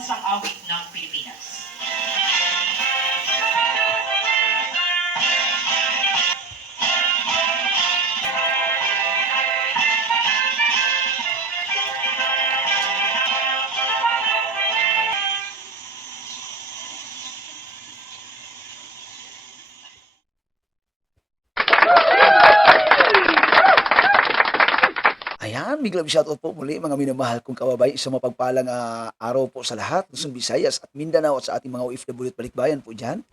pambansang awit ng Pilipinas. Ayan, biglang shoutout po muli mga minamahal kong kababayan. Isang mapagpalang araw po sa lahat, Luzon, Visayas at Mindanao at sa ating mga OFW at balikbayan po dyan.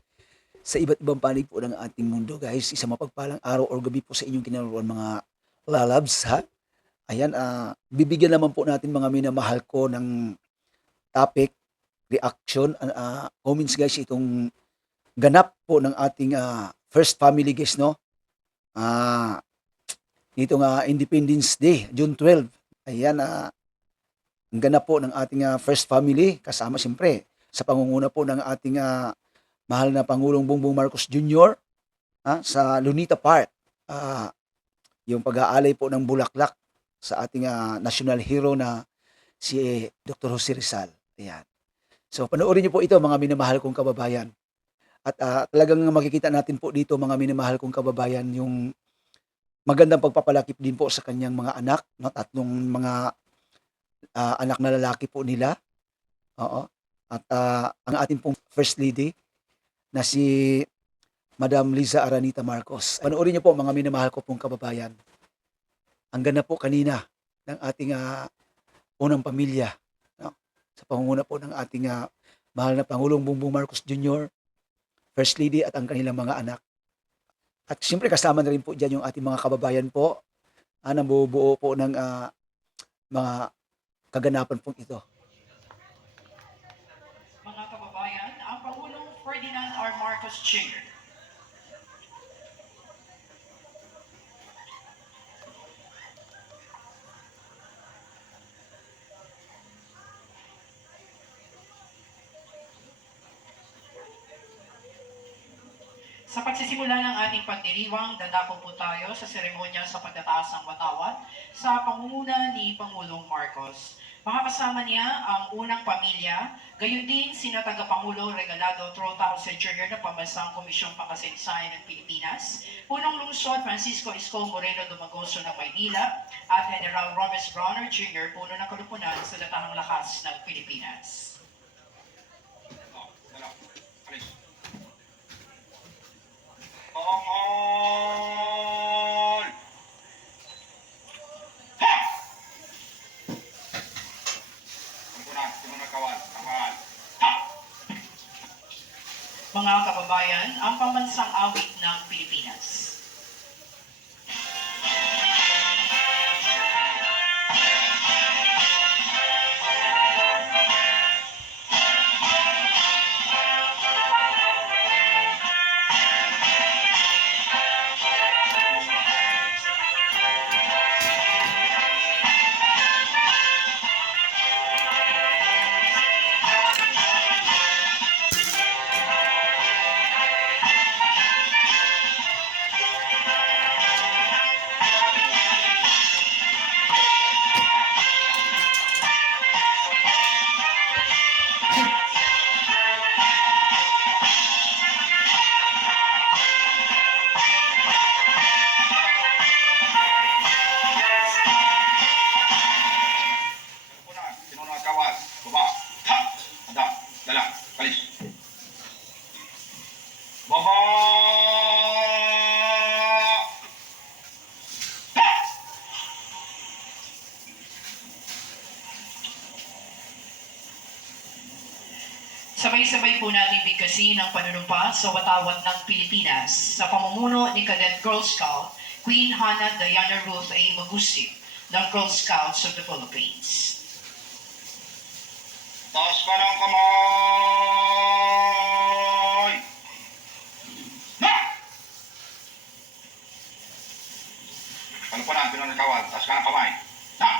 Sa iba't ibang panig po ng ating mundo guys, isang mapagpalang araw or gabi po sa inyong kinaroon mga lalabs ha. Ayan, bibigyan naman po natin mga minamahal ko ng topic, reaction, comments guys itong ganap po ng ating first family guys no. Ah, dito nga Independence Day, June 12. Ayan, ang ganap po ng ating first family kasama siyempre sa pangunguna po ng ating mahal na Pangulong Bongbong Marcos Jr. Sa Lunita Park. Ah, yung pag-aalay po ng bulaklak sa ating national hero na si Dr. Jose Rizal. Ayan. So panoorin niyo po ito mga minamahal kong kababayan. At talagang makikita natin po dito mga minamahal kong kababayan yung magandang pagpapalaki din po sa kanyang mga anak, no? Tatlong mga anak na lalaki po nila. Oo. At ang ating pong First Lady na si Madam Liza Aranita Marcos. Panoorin niyo po mga minamahal ko pong kababayan. Ang ganda po kanina ng ating unang pamilya, no? Sa pangunguna po ng ating mahal na Pangulong Bongbong Marcos Jr., First Lady at ang kanilang mga anak. At siyempre kasama na rin po dyan yung ating mga kababayan po na bubuo po ng mga kaganapan pong ito. Mga kababayan, ang Pangulong Ferdinand R. Marcos Jr. Sa pagsisimula ng ating pagdiriwang, dadako po tayo sa seremonya sa pagtataas ng watawat sa pangunguna ni Pangulong Marcos. Makakasama niya ang unang pamilya, gayon din sina Tagapangulo Regalado Trotauce Jr. ng Pambansang Komisyong Pangkasaysayan ng Pilipinas, Punong Lungsod Francisco Isko Moreno Dumagoso ng Maynila, at General Romes Bronner Jr. Puno ng Kalupunan sa Datahang Lakas ng Pilipinas. Ongol! Ha! Kumpunan, simunod kawan, kawan. Ha! Mga kababayan, ang pambansang awit ng Pilipinas. Kumpunan, simunod kawan, baba. Ha! Handa, dala, kalis. Baba! Ha! Sabay-sabay po natin bigkasin ang panunumpa sa watawat ng Pilipinas sa pamumuno ni Cadet Girl Scout Queen Hannah Diana Ruth A. Magusip ng Girl Scouts of the Philippines. Taas ka ng kamay! Ha! Kumpunan, simunod kawan, taas ka ng kamay. Ha!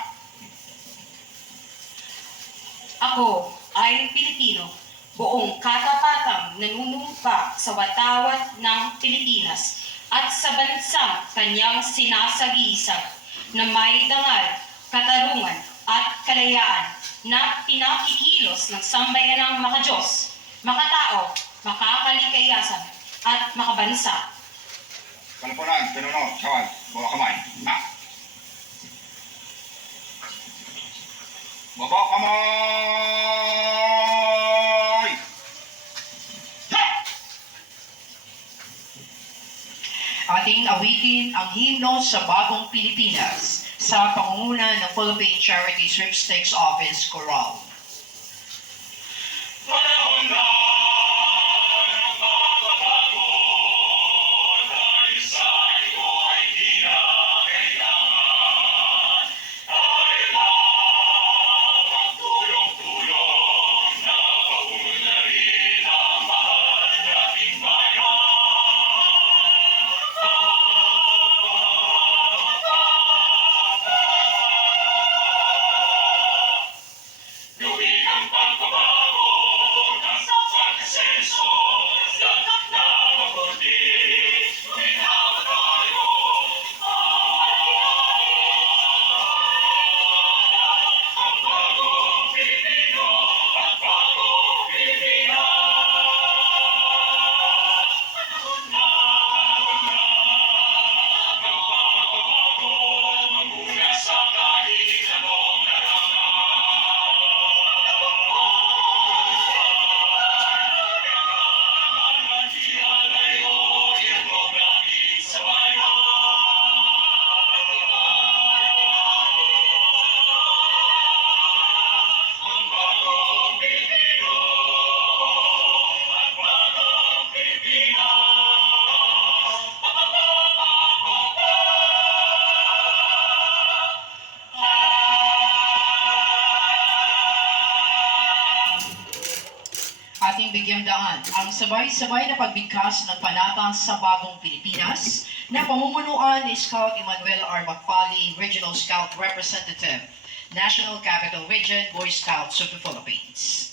Ako ay Pilipino, buong katapatang nanunumpa sa watawat ng Pilipinas at sa bansang kanyang sinasagisag na may dangal, katarungan at kalayaan na pinakikilos ng sambayanang makadiyos, makatao, makakalikayasan, at makabansa. Kalipunan, pinunod, kawal, bawa kamay. Ha! Baba kamay! Ha! Ating awitin ang himno sa Bagong Pilipinas sa pangunguna ng Philippine Charity Sweepstakes Office Chorale. Panahon na ng pagbabago, dahil sa ito ay di na kailangan. Tayo lang magtulong-tulong na paunlarin ang mahal nating bayan. Gawin ang pagbabago ng pagkasenso, lahat na mabuti, ginawa tayo. Ang bagong Pilipino at bagong Pilipinas. Panahon na ng pagbabago, mamuna sa kahit anong Ating bigyang daan ang sabay-sabay na pagbigkas ng panata sa Bagong Pilipinas na pamumunuan ni Scout Emmanuel R. Macpali, Regional Scout Representative, National Capital Region, Boy Scouts of the Philippines.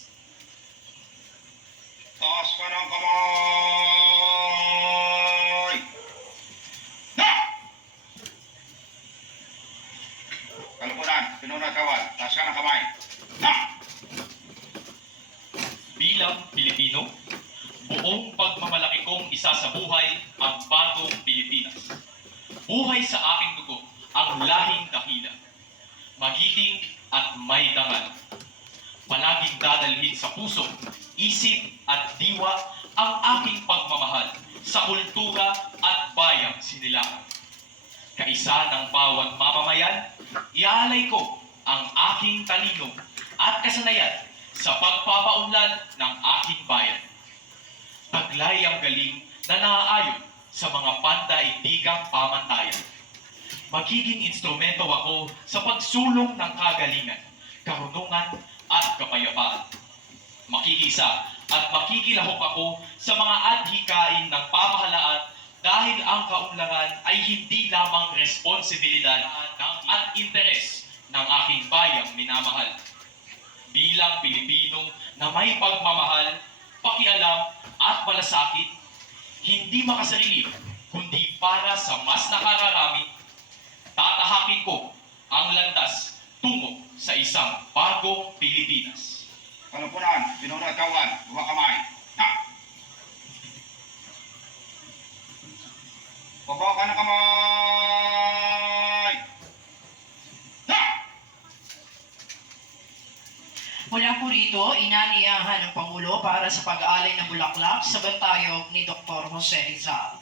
Taas ka ng kamay! Na! Kalupunan, pinunod kawal, taas ka ng kamay. Na! Bilang Pilipino, buong pagmamalaki kong isa sa buhay ang bagong Pilipinas. Buhay sa aking dugo ang lahing dakila, magiting at may dangal. Palaging dadalhin sa puso, isip at diwa ang aking pagmamahal sa kultura at bayang sinilangan. Kaisa ng bawat mamamayan, iaalay ko ang aking talino at kasanayan sa pagpapaunlad ng aking bayan. Taglay ang galing na naaayon sa mga pandaigdigang pamantayan. Magiging instrumento ako sa pagsulong ng kagalingan, karunungan at kapayapaan. Makikisa at makikilahok ako sa mga adhikain ng pamahalaan dahil ang kaunlaran ay hindi lamang responsibilidad at interes ng aking bayang minamahal. Bilang Pilipino na may pagmamahal, pakialam at malasakit, hindi makasarili kundi para sa mas nakararami, tatahakin ko ang landas tungo sa isang bagong Pilipinas. Kalupunan, pinunod kawal, bawa kamay. Na! Baba ka ng kamay! Na! Mula po rito, inaniyahan ng Pangulo para sa pag-aalay ng bulaklak sa bantayog ni Dr. Jose Rizal.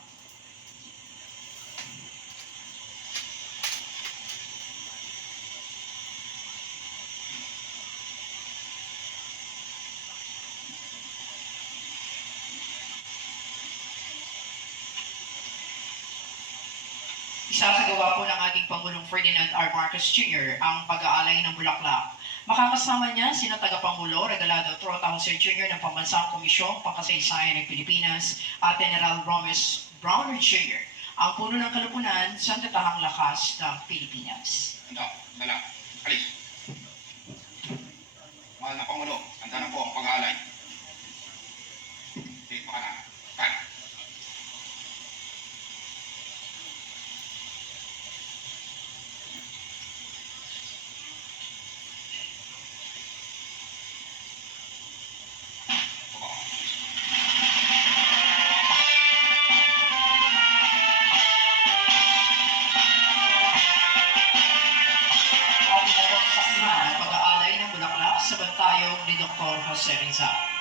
Isasagawa po ng ating Pangulong Ferdinand R. Marcos Jr. ang pag-aalay ng bulaklak. Makakasama niya sina Tagapangulo Regalado Trotauser Jr. ng Pambansang Komisyong Pangkasaysayan ng Pilipinas at General Romes Browner Jr. ang puno ng kalapunan sa tatahang lakas ng Pilipinas. Handa, dala, alis. Mahal na Pangulo, handa na po ang pag-aalay. Take pa ka na. Kan. ni Dr. Jose Rizal.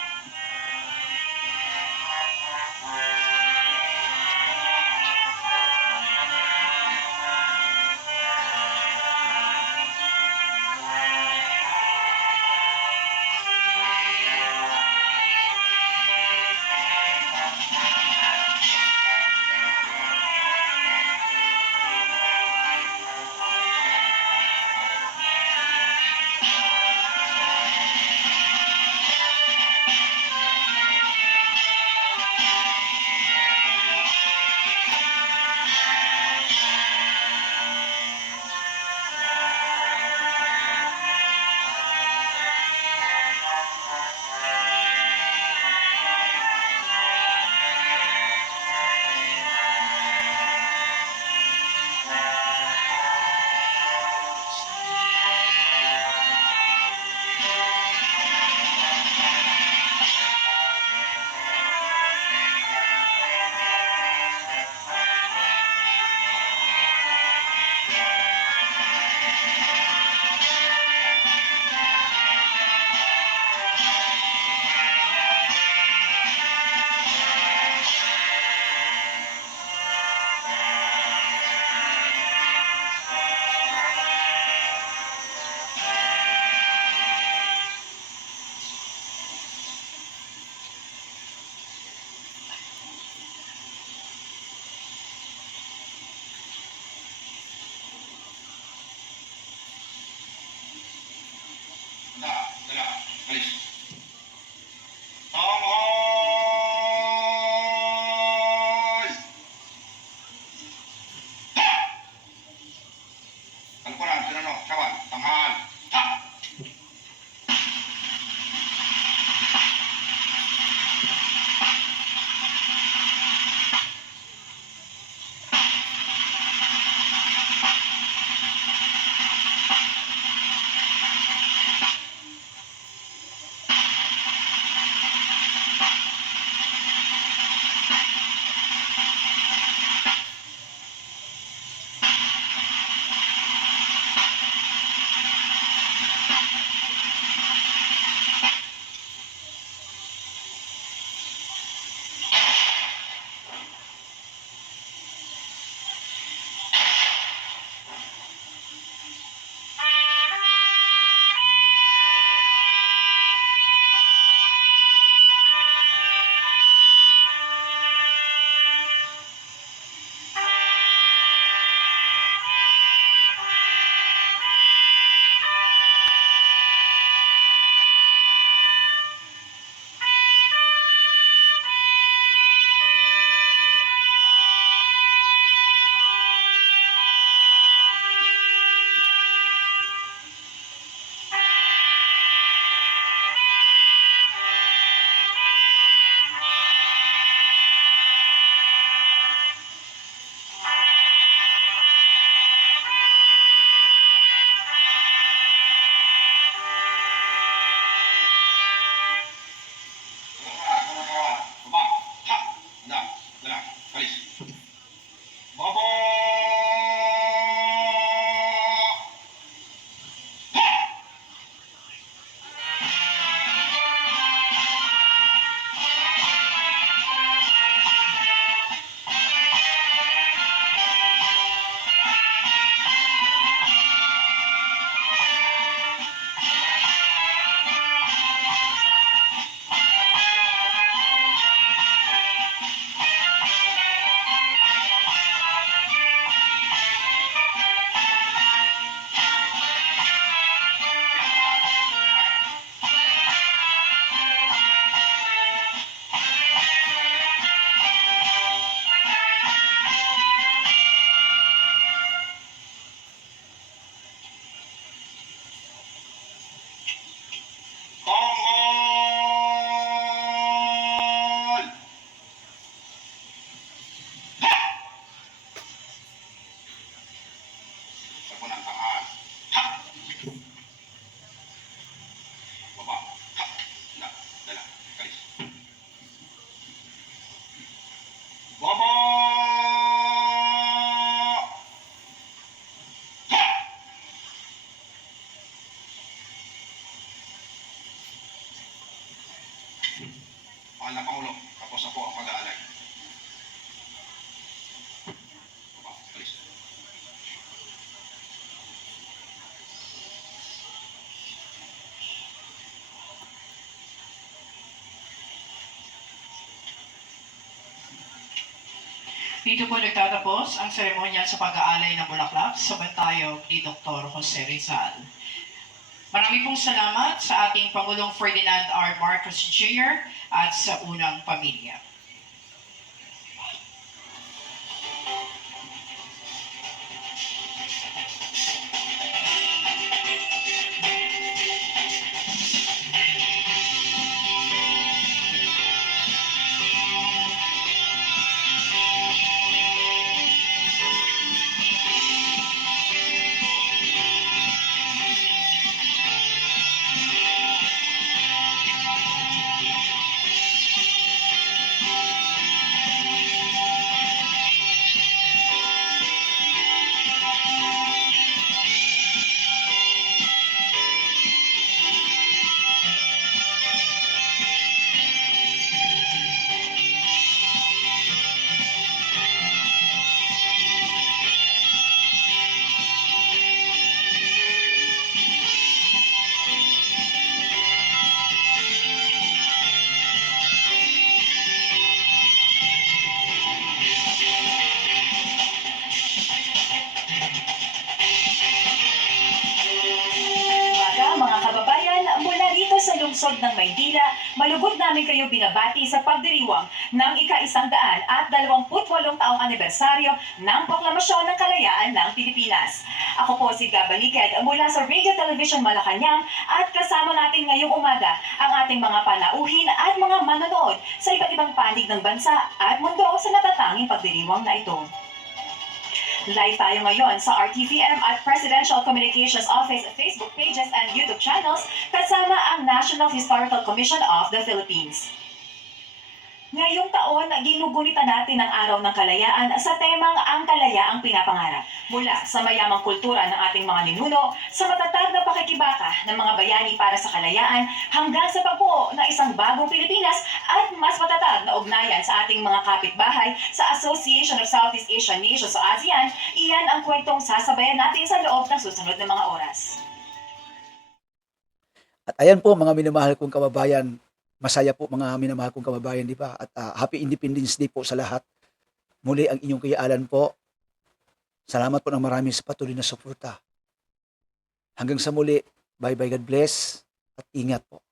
Mahal na Pangulo, tapos na po ang pag-aalay. Baba, alis. Dito po nagtatapos ang seremonya sa pag-aalay ng bulaklak sa bantayog ni Dr. Jose Rizal. Marami pong salamat sa ating Pangulong Ferdinand R. Marcos Jr. at sa unang pamilya. Mga kababayan, mula rito sa lungsod ng Maynila, malubog namin kayo binabati sa pagdiriwang ng ika-128 taong anibersaryo ng Proklamasyon ng Kalayaan ng Pilipinas. Ako po si Gaba Liked mula sa Radio Television Malacanang at kasama natin ngayong umaga ang ating mga panauhin at mga manonood sa iba't ibang panig ng bansa at mundo sa natatanging pagdiriwang na ito. Live tayo ngayon sa RTVM at Presidential Communications Office Facebook pages and YouTube channels kasama ang National Historical Commission of the Philippines. Ngayong taon, ginugunitan natin ang Araw ng Kalayaan sa temang ang kalayaang pinapangarap. Mula sa mayamang kultura ng ating mga ninuno, sa matatag na pakikibaka ng mga bayani para sa kalayaan, hanggang sa pagbuo ng isang bagong Pilipinas at mas matatag na ugnayan sa ating mga kapitbahay sa Association of Southeast Asian Nations o ASEAN, iyan ang kwentong sasabayan natin sa loob ng susunod na mga oras. At ayan po mga minamahal kong kababayan, masaya po mga minamahal kong kababayan, di ba? At Happy Independence Day po sa lahat. Muli ang inyong kayaalan po. Salamat po ng marami sa patuloy na suporta. Hanggang sa muli, bye-bye, God bless, at ingat po.